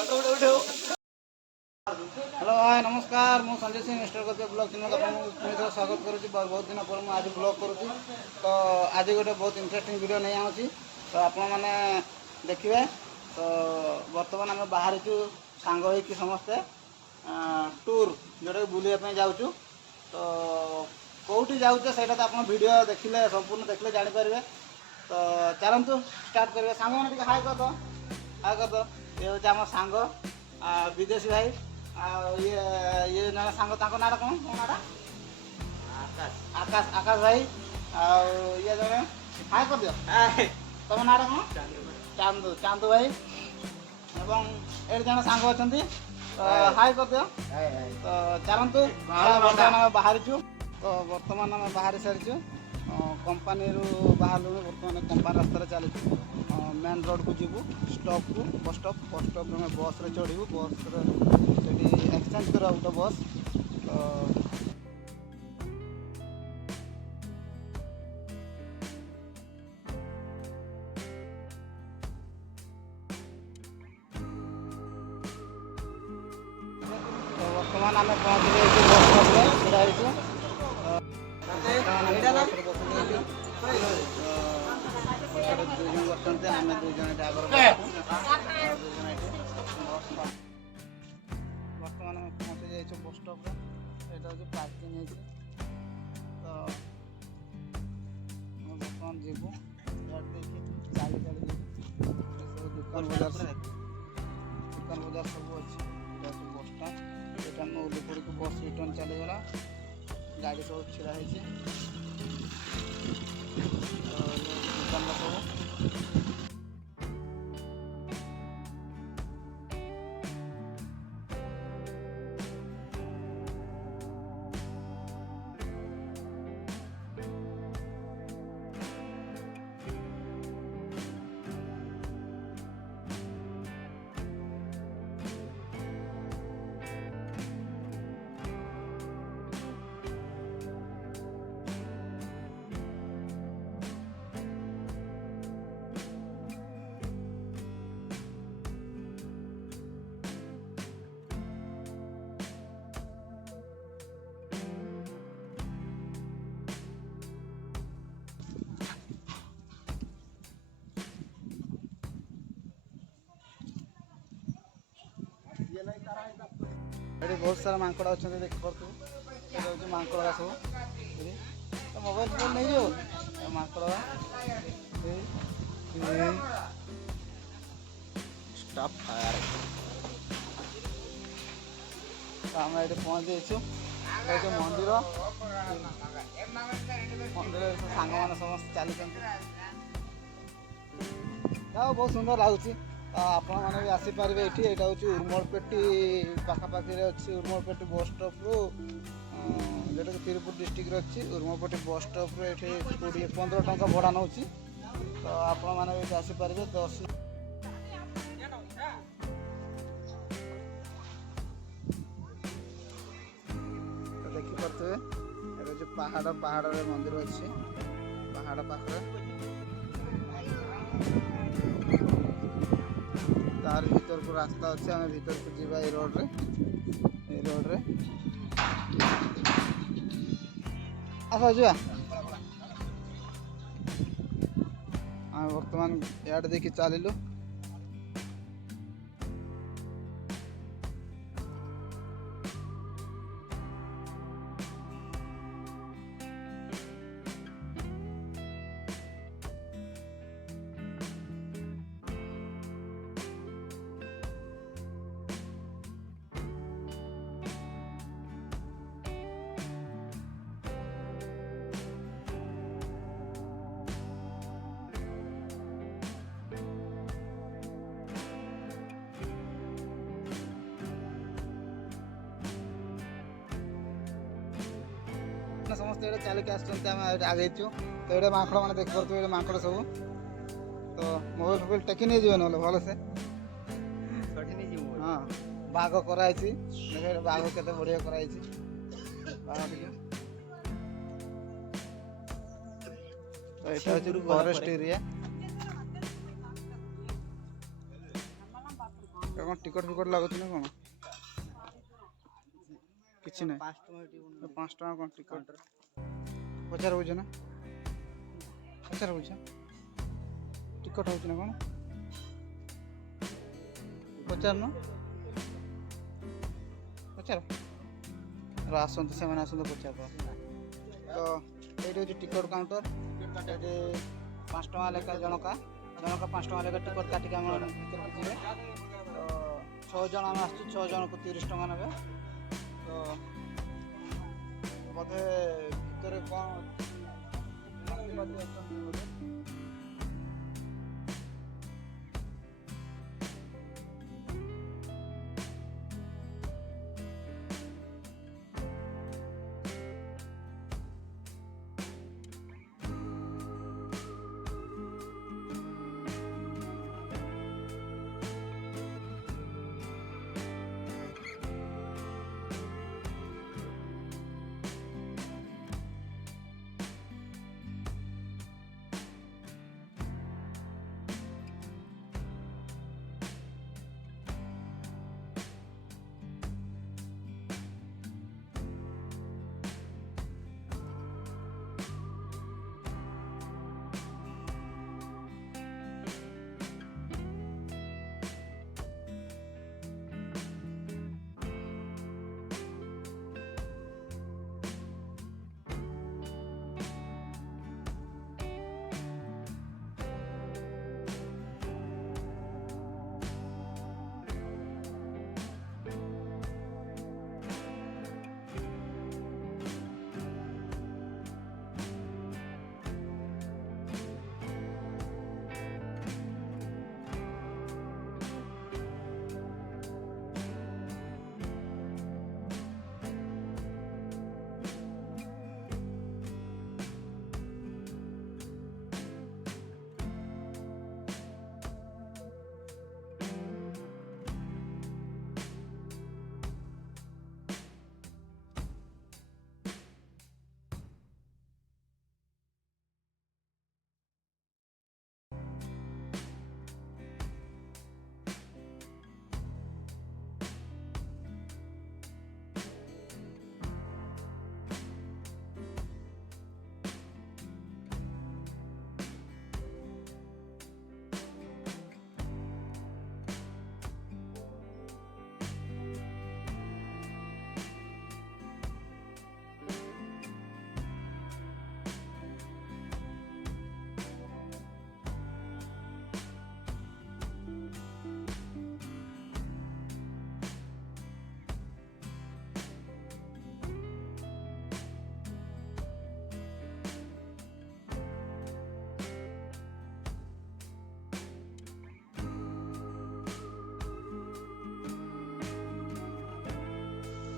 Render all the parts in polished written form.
Hello hi नमस्कार मु Sanjay Singh mister गद्य ब्लॉग चैनल आपको स्वागत करुँच बहुत दिन पर मुझे आज ब्लॉग करुँच तो आज गोटे बहुत इंटरेस्टिंग वीडियो नहीं आँची तो आपण मैंने देखिए तो बर्तमान आम बाहर सांग होगी समस्ते टूर जोटा बुलापी जाऊँ तो कौटी जाऊे से आप वीडियो देखिले संपूर्ण देखिले जानीपारे तो चलतु स्टार्ट करेंगे सांग मैंने हाई कर दो ये हूँ आम सांग विदेशी भाई ये ना सांग ना कौन नाटा आकाश आकाश भाई ये जने हाई कर दियो तुम नाटा कौन चांदू चांदू भाई एवं ये जन सांग अच्छा हाई कर दियो तो चलतु बर्तमान आम बाहरी तो बर्तमान आम बाहरी सारी कंपानी बाहर बर्तमान कंपानी रास्ता चलू मेन रोड को जीवु स्टॉप को बस स्टॉप में बस रे चढ़ू बस से एक्सचेंज कर गोटे बस तो बर्तमान आम पहुँच गए बस स्टॉप छड़ा बसते आम दुज ड्राइवर बर्तमान आम पहुँची जाइए बस स्टॉप यहाँ हूँ पार्किंग है तो बर्तमान जीवु चली चली सब दुकान बजार सब अच्छी बस स्टाण्ड रिटर्न ओल्लूपुर को बस रिटर्न चलीगला गाड़ी सब छिड़ा दुकान सब ये बहुत सारा मांकड़ा अच्छा देखिए ये हूँ मांकड़ा सब तो मोबाइल फोन नहीं जो मांकड़ा स्टॉप फायर तो आम ये पहुँच जाइए मंदिर मंदिर सांग मैंने समस्त चलते बहुत सुंदर लगुच आपण मैंने भी आसीपारे ये यहाँ हूँ उर्मलपेटी पाखापाखि अच्छी उर्मलपेटी बस स्टॉप जोटा कि तिरुपुर डिस्ट्रिक्ट अच्छी उर्मलपेटी बस स्टॉप ये 20-15 टंका भड़ा नौ तो आपण मैंने भी आसीपारे दर्शन तो देखिपे ये जो पहाड़ मंदिर अच्छी पहाड़ पाखे तार भीतर को रास्ता अच्छे आम भीतर को जीवा ये रोड रे आस जा बर्तमान याड देखी चलू समस्त ये चल के आगे तो ये माकड़ मैंने देख पारे माकड़ सब तो मोबाइल फोबाइल टेकी नहीं जीवन ना भल से हाँ बाघ कराई देख बाघ के बढ़िया कराई तो यहाँ हूँ फॉरेस्ट एरिया कौन टिकट फिकट लगुच ना कौन किसी ना 5 टका कौन टिकट पचार हो ना पचार हो टिकट हो ना कौन पचार न पचार आसतु से पचार तो ये हूँ टिकट काउंटर ये 5 टका लेखा जनका 5 टका लेखा टिकट काटिक आम भर जी तो 6 जन आम आस 6 जन को 30 टका ने तो बोधे भितर कौन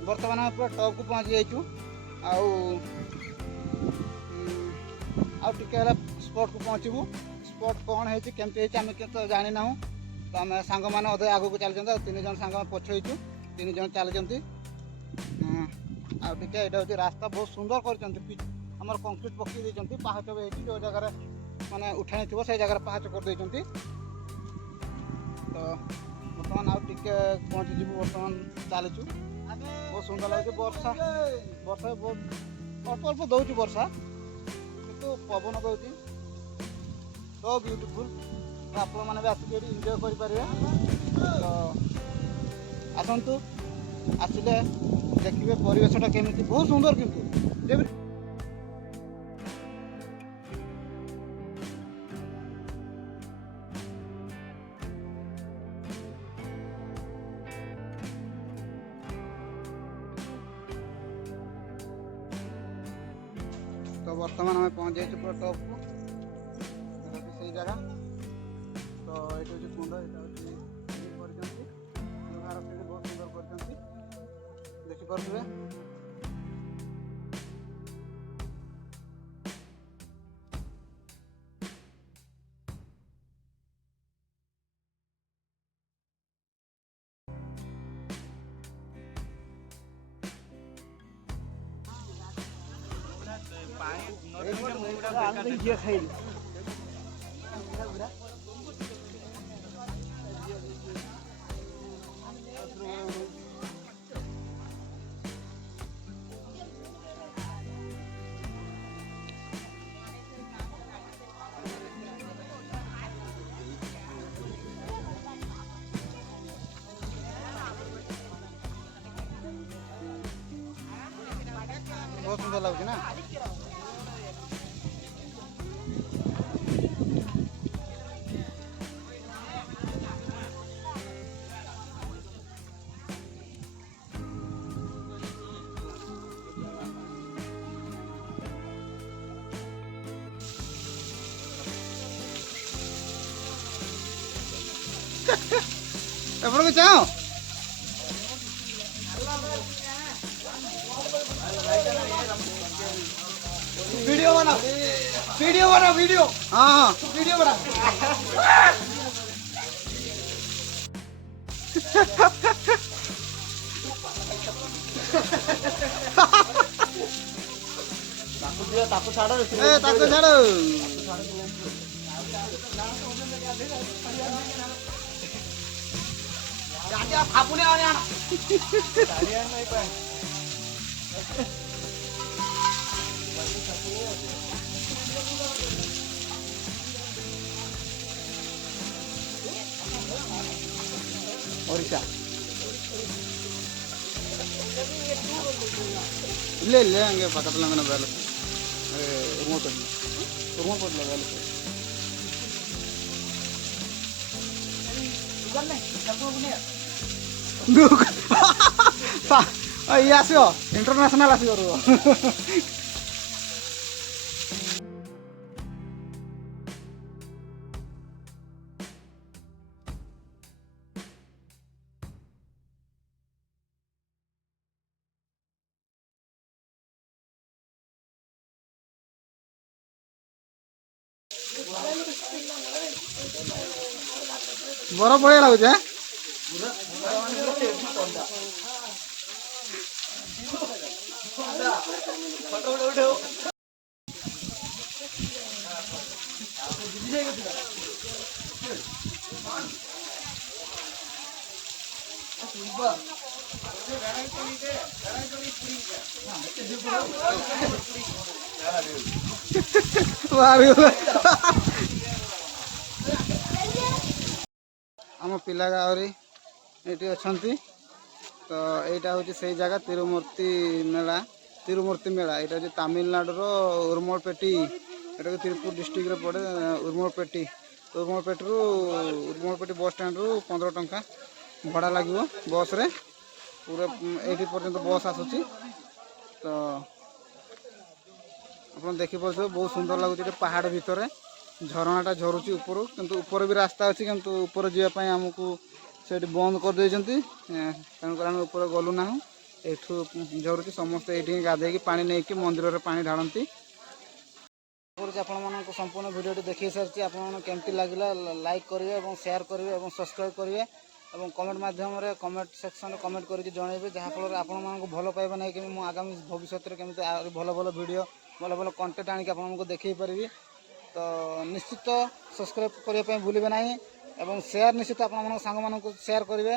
बर्तमान आम पूरा टॉप को पहुँच जाइचु आगे स्पॉट को पहुँचू स्पॉट कौन है केमती आम तो जानी ना तो आम सांग मैंने अधे आग को चलते 3 जन सांग पछईचु 3 जन चलती आगे यहाँ हूँ रास्ता बहुत सुंदर कर कंक्रीट पकई पहाच भी होती जो जगार माने उठाणी थी से जगह पहाच कर तो बर्तमान आगे पहुँची जीव बर्तमान चलचु बहुत सुंदर लगे वर्षा वर्षा बहुत अल्प अल्प दौर वर्षा किंतु पवन दौर तो ब्यूटीफुल तो आप मैंने भी आसिक एंजॉय करेंगे तो आसतु आसिले देखिए परिवेशटा केमी बहुत सुंदर किंतु तो बर्तमान आम पहुँच जाइए पूरा टॉप को से जगह तो ये हूँ कुंड यहाँ बहुत सुंदर देखिपे खाई चाहो वीडियो बना वीडियो हाँ वीडियो बना ताकू छाड़ ए ताको छाड़ फापुने आना ओडिशा ले हंगे पकड़ लंगना बैल उर्मो पड़ला बैल ये आसो इंटरनेशनल आसो बरफ बढ़िया लगुच आम पिला आहरी ये अच्छा तो यहाँ हूँ से जगह तिरुमूर्ति मेला यहाँ हूँ तमिलनाडु उर्मलपेटी यहाँ तिरुपुर डिस्ट्रिक्ट रे पड़े उर्मलपेटी उर्मलपेटी बस स्टैंड रु 15 टंका भड़ा लगे बस रे पूरा ये पर्यंत बस आसूची तो आप देखिपे बहुत सुंदर लगुच पहाड़ भितर झरनाटा झरुची ऊपर किंतु ऊपर भी रास्ता अच्छी किंतु ऊपर जावाई आमको से बंद कर तेणुक आम ऊपर गलु ना एठू झरुची समस्ते ये गाधे पानी नहीं कि मंदिर में पानी ढालती आपण संपूर्ण वीडियो देखी सारी आपमती लगे लाइक करेंगे और शेयर करेंगे और सब्सक्राइब करेंगे और कमेंट माध्यम कमेंट सेक्शन कमेंट करके जनइबे जहाँफल आपण भल पाइबा नहीं कि आगामी भविष्य में केमी भल भल वीडियो भल भल कंटेंट आनिक आपको देखी पारि तो निश्चित सब्सक्राइब करने भूलिए ना और शेयर निश्चित आप सांग शेयर करेंगे।